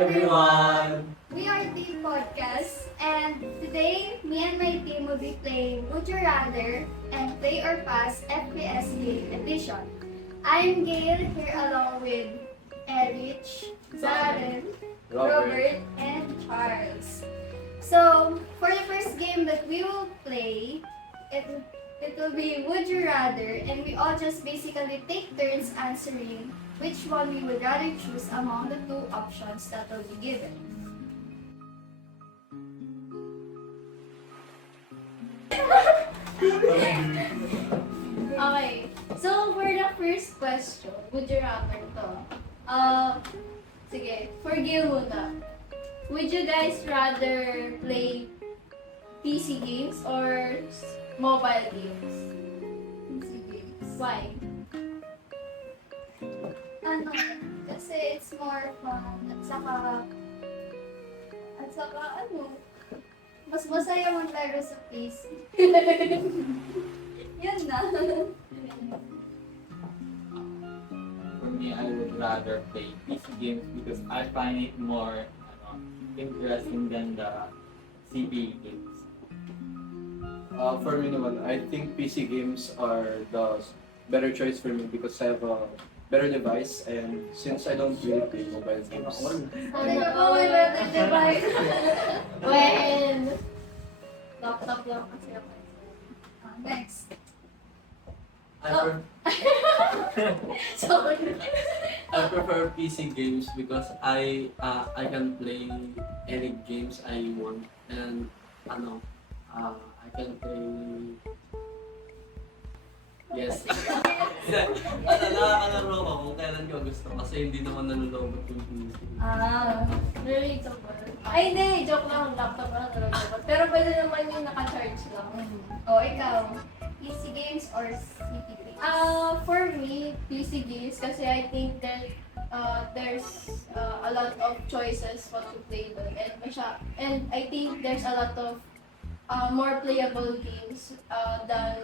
everyone! We are Team Podcast, and today, me and my team will be playing Would You Rather and Play or Pass FPS Game Edition. I'm Gail, here along with Erich, Zaren, Robert, and Charles. So, for the first game that we will play, it will be Would You Rather, and we all just basically take turns answering which one we would rather choose among the two options that will be given. Okay, so for the first question, would you rather to? Sige, for Gil muna. Would you guys rather play PC games or mobile games? PC games. Why? Ano? Kasi it's more fun at saka ano, mas masaya maglaro sa PC. Yun na. For me, I would rather play PC games because I find it more interesting than the CPU games. For me naman, I think PC games are the better choice for me because I have a better device, and since I don't really play mobile games. Ano ka ba wala ng device? When? Laptop lang kasi ako. Next. Sorry. I prefer PC games because I can play any games I want, and I can play. Yes. Nakakalaro ako kung kailan ko gusto kasi hindi naman nalulobot yung PC. Relatable. Ay, hindi. Joke lang. Laptop lang talaga. Pero pwede naman yung naka-charge lang. Ikaw? PC games or CPU games? For me, PC games kasi I think that there's a lot of choices what to play doon. And I think there's a lot of more playable games than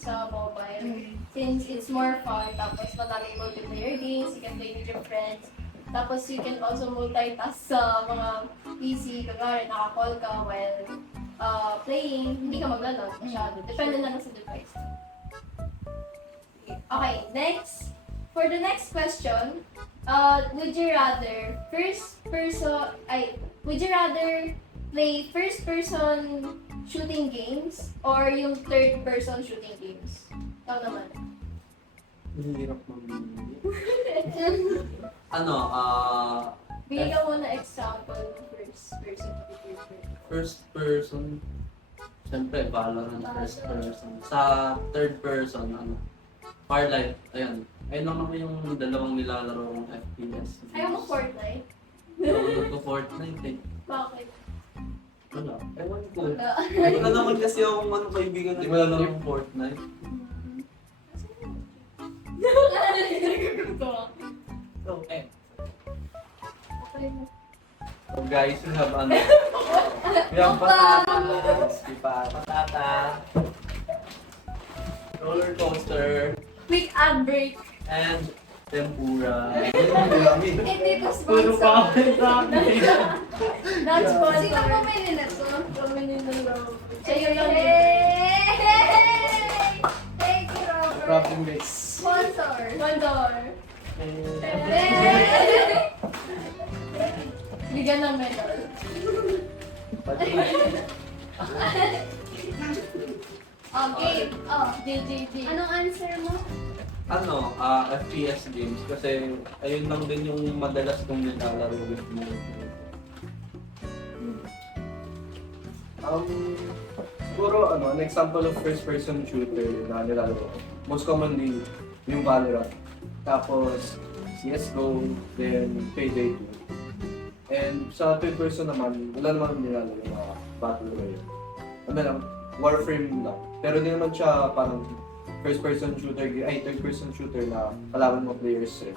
sa mobile. Since it's more fun, tapos madaming multiplayer games, you can play with your friends. Tapos you can also multitask sa mga PC, kagaya naka-call ka while playing, hindi ka maglalaro masyado. Depende na lang sa device. Okay, next. For the next question, would you rather play first-person shooting games or yung third-person shooting games? Ikaw naman. Hirap mamili. Bigyan ka muna example ng first-person shooting games. First person, siyempre Valorant first person. Sa third person, Firelight, ayan. Ayun lang naman yung dalawang nilalaro kong FPS. Ayaw mo Fortnite? Ako nagko-Fortnite eh. Bakit? Wala. Ewan ko. Wala. Wala naman kasi akong kaibigan na Di mo alam yung Fortnite. Okay. Okay. So guys, we have We have patatas, patata, roller coaster, Quick ad break. and tempura. Hindi to Puro pa sponsor. sa akin. Not sponsor. Sino pumili na to? Pumili na Robert. Sa'yo lang yun. Thank you, Robert. Wrapping mix. Sponsor. Sponsor. Bigyan ng medal. Okay. JJJ. Anong answer mo? FPS games kasi ayun lang din yung madalas kong nilalaro with me. Siguro an example of first-person shooter na nilalaro ko. Most commonly, yung Valorant. Tapos, CSGO, then Payday 2. And sa third person naman, wala naman nilalaro yung mga Battle Royale. Ano lang, Warframe lang. Pero di naman siya parang third-person shooter na kalaban mo players eh.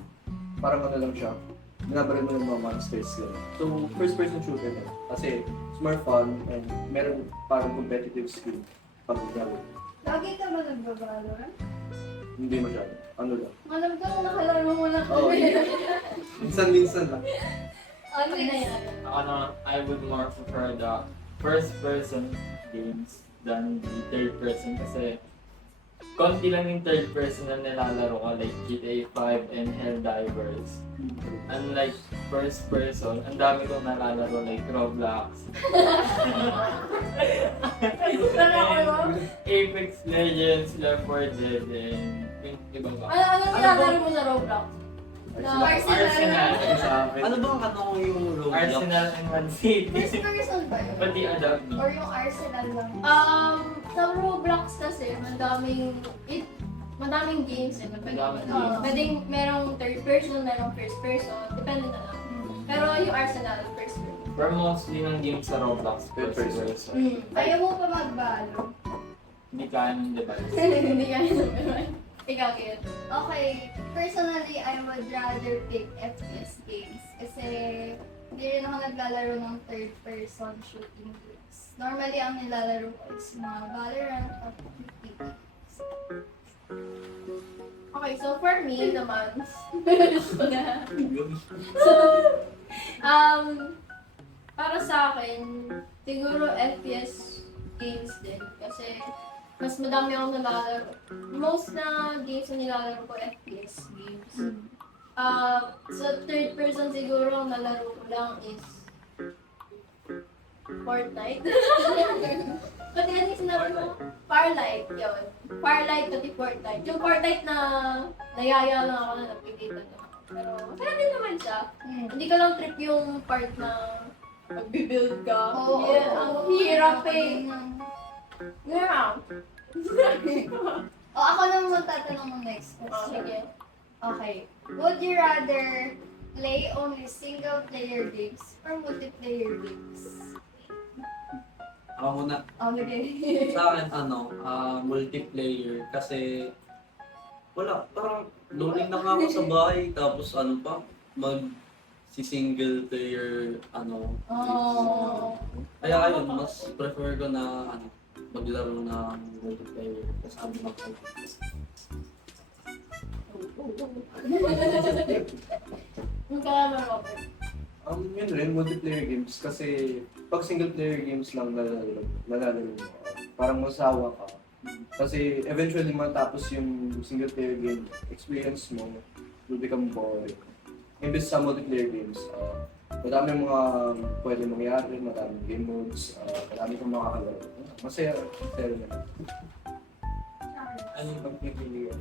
Parang ano lang siya, binabaril mo yung mga monsters lang. So, first-person shooter na. Kasi, it's more fun and meron parang competitive skill pag gawin. Lagi ka ba nagbabalor? Hindi masyado. Ano lang. Alam ko, nakalaro mo lang Oo. kami. Minsan-minsan lang. Ano na yan? I would more prefer the first person games than the third person kasi konti lang yung third person na nilalaro ko like GTA 5 and Helldivers. Unlike first person, ang dami kong nalalaro like Roblox. Apex Legends, Left 4 Dead, and yung iba ba? Ano nilalaro mo sa Roblox? Arsenal. Ano bang yung Roblox? Arsenal and Man City. First person ba yun? Pati adopt me. Or yung Arsenal lang? Sa Roblox kasi, madaming games eh. Madaming games. Pwedeng merong third person, merong first person. Depende na lang. Pero yung Arsenal, first person. Pero mostly ng games sa Roblox, first person. Ayaw mo pa magbalo. Hindi kaya ng device. Hindi ka naman. Ikaw, Kit. Okay, personally, I would rather pick FPS games kasi hindi rin ako naglalaro ng third-person shooting games. Normally, ang nilalaro ko is mga Valorant at PUBG. Okay, so for me naman, para sa akin, siguro FPS games din. Kasi mas madami akong nalalaro. Most na games na nilalaro ko, FPS games. Sa third person siguro, ang nalaro ko lang is Fortnite. Pati ano yung sinabi mo? Firelight, yun. Firelight pati Fortnite. Yung Fortnite na nayaya lang ako na napilitan na. Pero masaya din naman siya. Hindi ko lang trip yung part na magbibuild ka. Oo. Yeah, ang hirap eh. Yeah. O, ako naman magtatanong ng next Oh, question. sige. Okay. Would you rather play only single-player games or multiplayer games? Ako muna. Oh, okay. Sa akin, multiplayer. Kasi, wala, parang loading na nga ako sa bahay. Tapos si single player, Oh. Kaya ayun, mas prefer ko na, maglaro ng multiplayer. Kasama na ko. Yung kalaman mo, Robert. Yun rin, multiplayer games. Kasi pag single player games lang nalalaro mo, parang masawa ka. Kasi eventually matapos yung single player game experience mo, will become boring. Imbes sa multiplayer games, madami mga pwede mangyari, madaming game modes, madami kang makakalaro. Masaya rin naman. Ano yung pagpipili yun?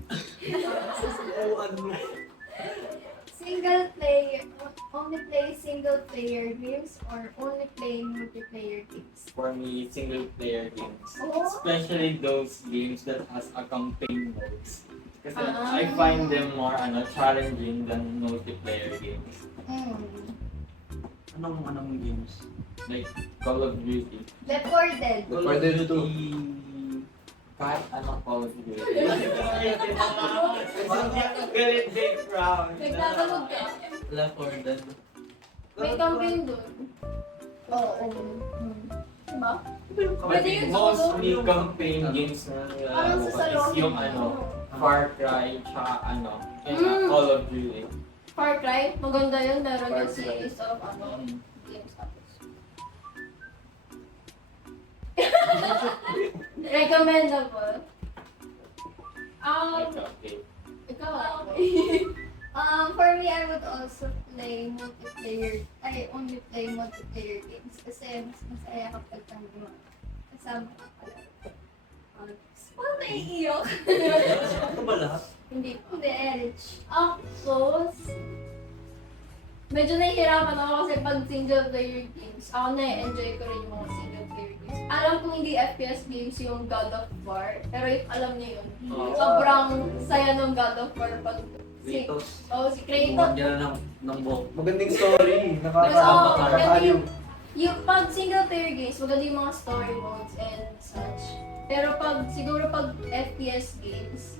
Only play single-player games or only play multiplayer games? For me, single player games. Oh. Especially those games that has a campaign modes. Kasi Ah. I find them more challenging than multiplayer games. Anong games? Like Call of Duty. Left 4 Dead. Pwede to. Kahit anong Call of Duty. Hindi ako galit big round. Nagtatalog ka. Left 4 Dead. May campaign dun. Oo. Diba? Pwede yun, mostly campaign games na Parang nilalaro sa ko is salon. yung Far Cry, tsaka Call of Duty. Far Cry, maganda yun. Meron Far yung Cry. series of games tapos. Recommendable. Okay. Ikaw, For me, I would also play only play multiplayer games kasi mas masaya kapag kasama ka pala. Parang naiiyak. Ano ba lahat? hindi pa. Hindi, Erich. Ako, medyo nahihirapan ako kasi pag single player games, ako na-enjoy ko rin yung mga single player games. Alam kong hindi FPS games yung God of War, pero if alam niyo yun, sobrang saya ng God of War pag Kratos. si Kratos. Kumuha niya ng buhok. Magandang story. Oo, Nakakaaliw. yung pag single player games, maganda yung mga story modes and such. Pero siguro pag FPS games,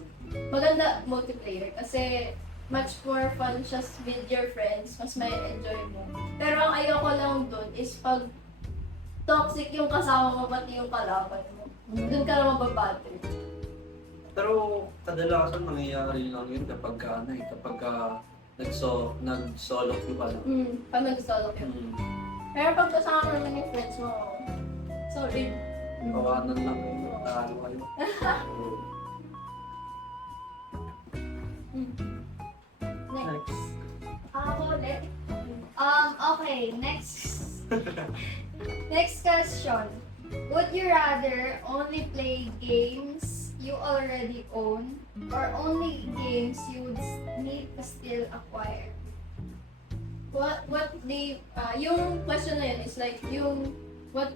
maganda multiplayer kasi much more fun siya with your friends, mas may enjoy mo. Pero ang ayoko lang dun is pag toxic yung kasama mo pati yung kalaban mo. Dun ka na mababate. Pero kadalasan nangyayari lang yun kapag nag-solo queue ka lang. Pag nag-solo yun. Mm. Pero pag kasama naman yung friends mo, sorry. Kawanan lang yung talo kayo. Next. Ako ulit. Okay, next. Next question. Would you rather only play games you already own or only games you would need to still acquire? What the yung question na yun is like yung what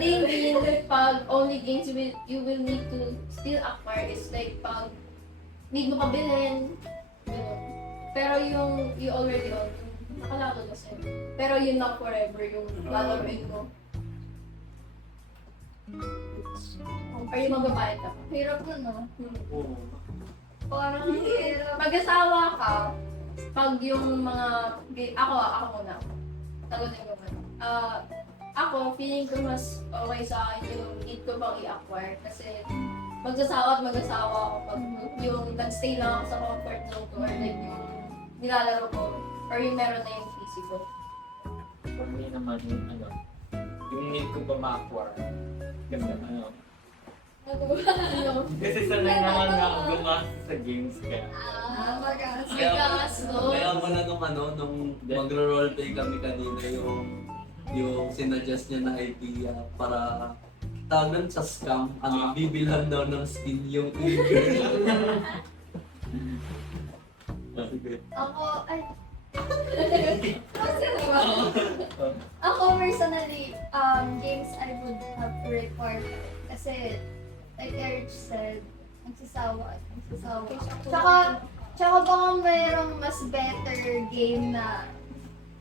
they mean pag only games you will need to still acquire is like pag need mo pa bilhin, gano'n. Pero yung you already own, nakalaro kasi. Pero yun not forever yung lalaroin mo. Or yung magbabayad ka pa. Hirap na, no? Oo. Parang hirap. Mag-asawa ka, pag yung mga, ako muna. Sagutin ko muna. Ako, feeling ko mas okay sa akin yung need ko bang i-acquire. Kasi mag-asawa ako pag yung nag-stay lang ako sa comfort zone ko or like yung nilalaro ko or yung meron na yung PC ko. For me naman yung yung need ko ba ma-acquire. Ganda Ano? Kasi sanay naman na ako gumasa sa games kaya. Magas. Gasto. Kaya mo na nung magro-roleplay kami kanina yung sinadjust niya na idea para tawagan sa scam, bibilhan daw ng skin yung Sige. Ako personally, games I would have to require kasi like Eric said, nagsasawa. Tsaka baka mayroong mas better game na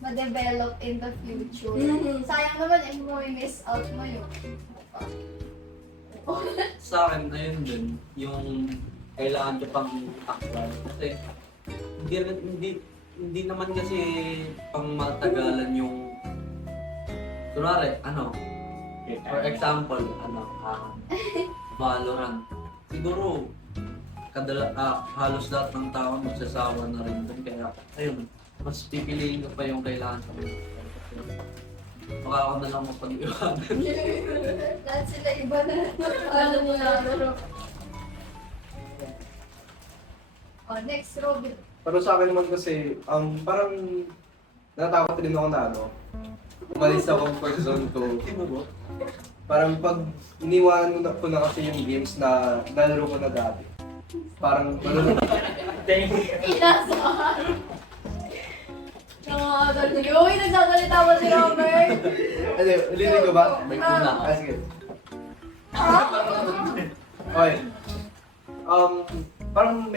ma-develop in the future. Sayang naman if mo miss out mo yun. Sa akin, ayun din, yung kailangan ko pang acquire. Kasi hindi naman kasi pang matagalan yung kunwari, for example, Valorant. Siguro, halos lahat ng tao magsasawa na rin dun. Kaya, ayun, mas pipiliin ko pa yung kailangan ko. Baka ako na lang mapag-iwanan. Lahat sila iba na. Ano nilalaro? Next, Robin. Pero sa akin naman kasi, parang natatakot din ako na umalis sa comfort zone ko. Parang pag iniwanan ko na kasi yung games na nalaro ko na dati. Parang Thank you. Inasahan. Uy, nagsasalita mo si Robert. ano, ulitin ko ba? May kuna ako. Sige. Okay. Parang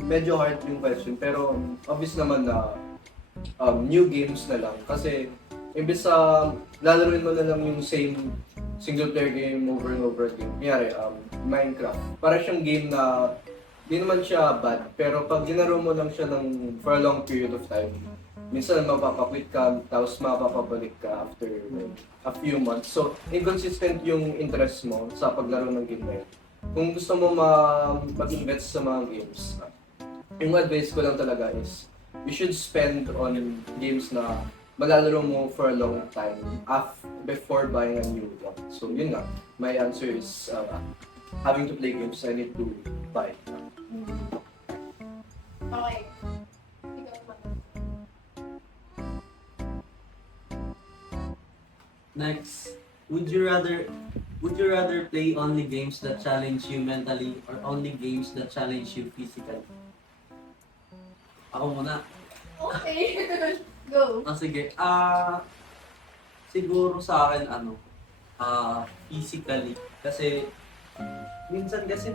medyo hard yung question, pero obvious naman na new games na lang. Kasi imbes sa lalaroin mo na lang yung same single player game over and over again. Kunyari, Minecraft. Para siyang game na di naman siya bad, pero pag ginaro mo lang siya for a long period of time, minsan mapapaquit ka, tapos mapapabalik ka after a few months. So, inconsistent yung interest mo sa paglaro ng game na yun. Kung gusto mo mag-invest sa mga games, yung advice ko lang talaga is, you should spend on games na malalaro mo for a long time before buying a new one. So, yun nga. My answer is, having to play games, I need to buy. Okay. Ikaw naman. Next, would you rather play only games that challenge you mentally or only games that challenge you physically? Ako muna. Okay. Go. Sige. Siguro sa akin physically kasi minsan kasi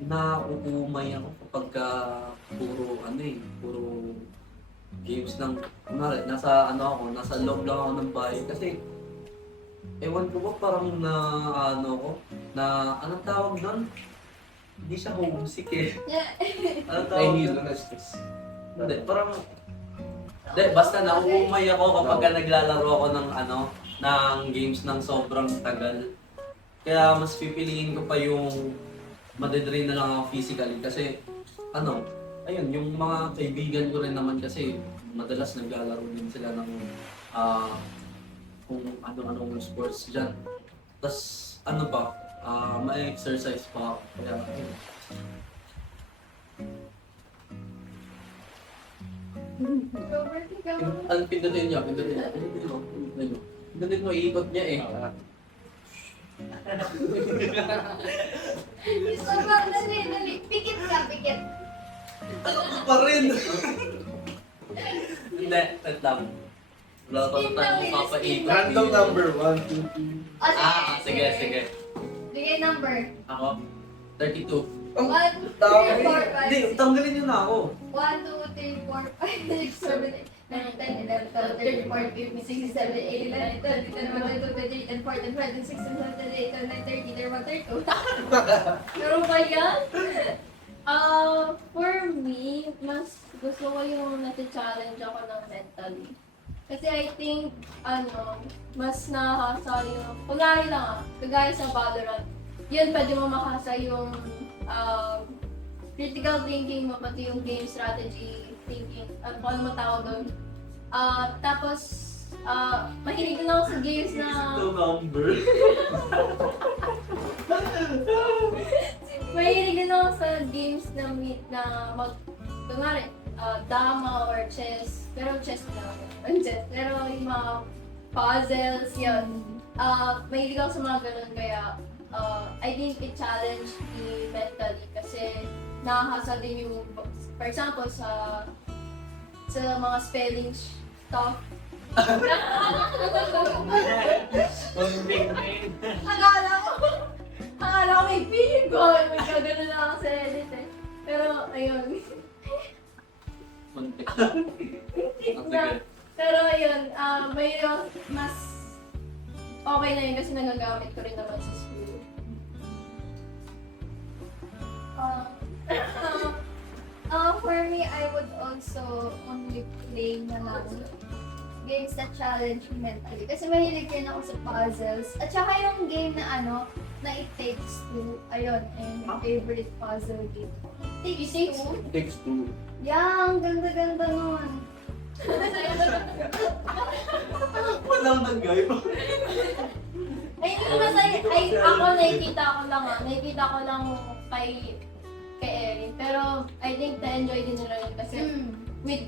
nauumay ako kapag puro games ng nasa loob lang ako ng bahay kasi ewan ko ba parang anong tawag doon? Hindi siya homesick eh. Anong I tawag need doon? to stress. Hindi, basta nauumay ako kapag naglalaro ako ng games ng sobrang tagal. Kaya mas pipiliin ko pa yung madedrain na lang ako physically kasi ayun, yung mga kaibigan ko rin naman kasi madalas naglalaro din sila ng kung ano-anong sports dyan. Tapos ano pa, may exercise pa ako. Kaya, ayun. Robert, ikaw. Ang pindutin niya, pindutin niya. Pindutin mo, iikot niya eh. Isa ba? Dali. Pikit ka, pikit. Ano pa rin? Hindi, wait lang. Wala pa tayong papaikot. Random number, 1, 2, 3. Sige. Bigay number. Ako, 32. 1, 2, 3, dami. 4, 5, Hindi, tanggalin niyo na ako. 1, 2, 3, 4, 5, 6, 7, 8, 9, 10, 11, 12, 13, 14, 15, 16, 17, 18, 19, 20, 21, 22, 23, 24, 25, 26, 27, 28, 29, 30, 31, 32. Pero ba yan? For me, mas gusto ko yung nati-challenge ako ng mentally. Kasi I think, mas nakakasa yung, kunwari lang kagaya sa Valorant, yun pwede mo makasa yung critical thinking mo, pati yung game strategy thinking, at kung ano mo tawag doon. Tapos, mahilig din ako sa games na, number. mahilig din ako sa games na kunwari, dama or chess, pero chess na ako. Chess, pero yung mga puzzles, yun. Mahilig ako sa mga ganun, kaya I think it challenged me mentally kasi nakakasa din yung, for example, sa mga spelling stuff. Akala ko may feeling ko, may gagano na ako sa edit eh. Pero, ayun. Muntik. Na, pero ayun, may mas okay na yun kasi nagagamit ko rin naman sa school. For me, I would also only play na lang games that challenge me mentally. Kasi mahilig rin ako sa puzzles. At saka yung game na na It Takes Two. Ayun, ayun yung favorite puzzle game. It Takes Two? Takes 2. Yeah, ang ganda-ganda nun. Walang nag-guy pa. Ay, hindi ko kasi, ako nakikita ko lang kay Erin. Pero I think na-enjoy din nila yun kasi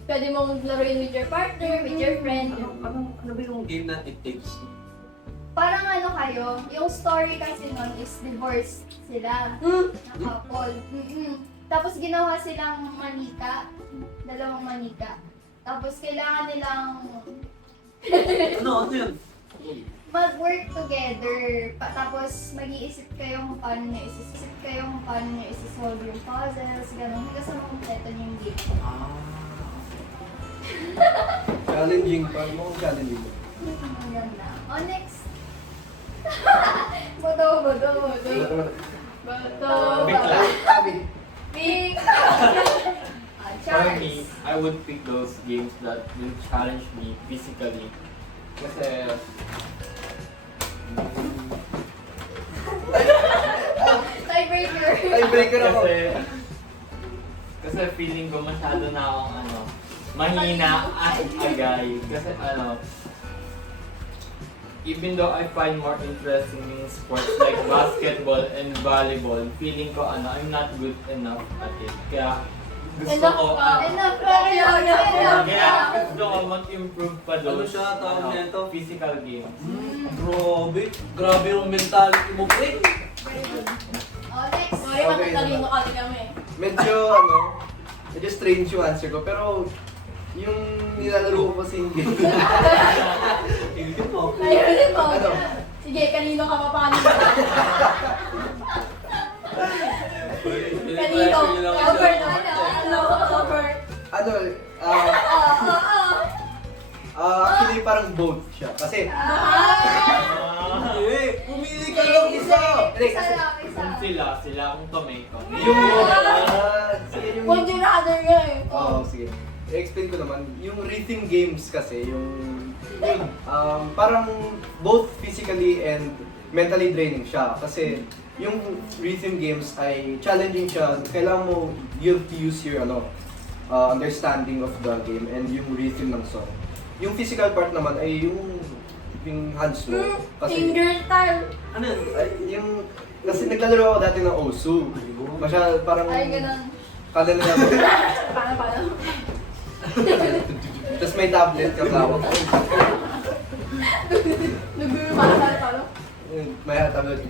pwede mong laruin with your partner, with your friend. Ano ba yung game na It Takes Two? Parang kayo, yung story kasi nun is divorced sila na couple. Tapos ginawa silang manika, dalawang manika. Tapos kailangan nilang Ano yun? mag-work together. Tapos mag-iisip kayo kung paano nyo isi-solve yung puzzles, gano'n. Hanggang sa makumpleto nyo yung game. Challenging pa. Mukhang challenging. Ang ganda. Next. Bodo. Bigla. Big. For me, I would pick those games that will challenge me physically. Kasi, Tiebreaker. Tiebreaker ako. kasi feeling ko masyado na akong mahina at agay. Kasi even though I find more interesting in sports like basketball and volleyball, feeling ko I'm not good enough at it. Kaya gusto ko Enough. kaya gusto ko mag-improve pa doon. Ano siya, tawag niya ito? Physical games. Grabe yung mentality mo, pre. Next. Sorry, matatalino kami kami. Medyo strange yung answer ko. Pero, yung nilalaro ko kasi yung game. Tingin mo. Ayun mo. Ano? Sige, kanino ka paano? Kanino? Albert, Albert. Actually parang both siya. Kasi, pumili ka lang isa! Hindi, kasi, Sila akong kamay ko. yung, sige, yung, Would you rather nga eh. sige. I-explain ko naman, yung rhythm games kasi, parang both physically and mentally draining siya. Kasi, yung rhythm games ay challenging siya. Kailangan mo, you have to use your, understanding of the game and yung rhythm ng song. Yung physical part naman ay yung hands mo. Kasi, Finger style. Ano yun? ay, kasi naglalaro ako dati ng Osu. Masyado parang, Ay, ganun. kada nila Paano? Tapos may tablet ka tawag. Paano? May tablet.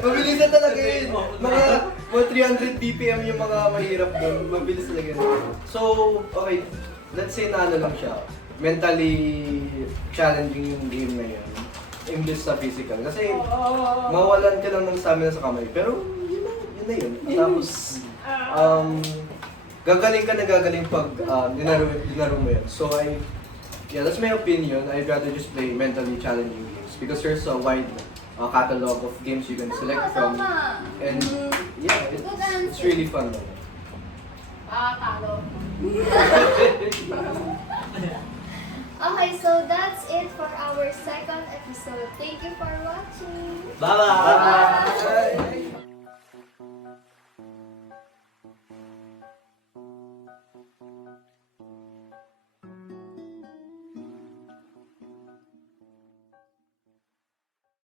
Mabilisan talaga yun. Mga 300 BPM yung mga mahirap doon. Mabilis talaga yun. So, okay. Let's say na ano lang siya. Mentally challenging yung game na yun. Imbes sa physical. Kasi mawalan ka lang ng stamina sa kamay. Pero yun na yun. Tapos, gagaling ka na gagaling pag dinaro mo yun. So, yeah, that's my opinion. I'd rather just play mentally challenging games because there's a wide catalog of games you can select from. Tama. And yeah, it's really fun. Talo. Okay, so that's it for our second episode. Thank you for watching. Bye-bye! Bye!